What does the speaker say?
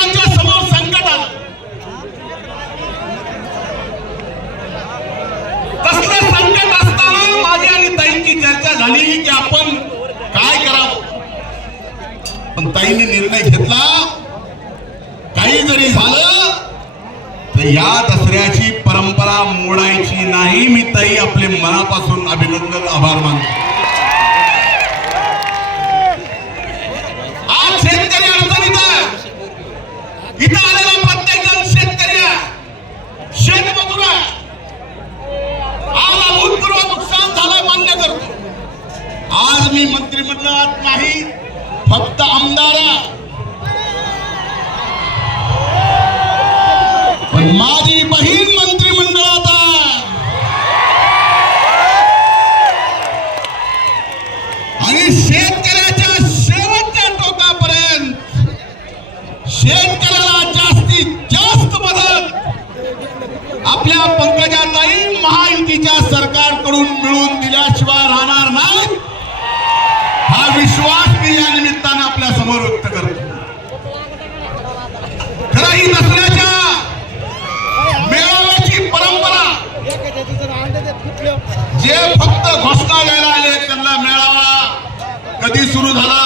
शेतकऱ्यांच्या समोर संकट आलं. कसलं संकट असताना माझी आणि ताईंची चर्चा झाली की आपण काय करावं? पण ताईंनी निर्णय घेतला काही जरी झालं तर या दसऱ्याची परंपरा मोडायची नाही. मी ताई आपले मनापासून अभिनंदन आभार मानतो. मंत्रिमंडळात नाही फक्त आमदार. पण माझी बहीण मंत्रिमंडळात आणि शेतकऱ्याच्या शेवटच्या टोकापर्यंत शेतकऱ्याला जास्तीत जास्त मदत आपल्या पंकजाताई महायुतीच्या सरकारकडून मिळवून दिल्याशिवाय राहणार नाही हा विश्वास मी या निमित्तानं आपल्यासमोर व्यक्त करतो. खरं ही दसऱ्याच्या मेळाव्याची परंपरा जे फक्त घोषणा द्यायला आले त्यांना मेळावा कधी सुरू झाला?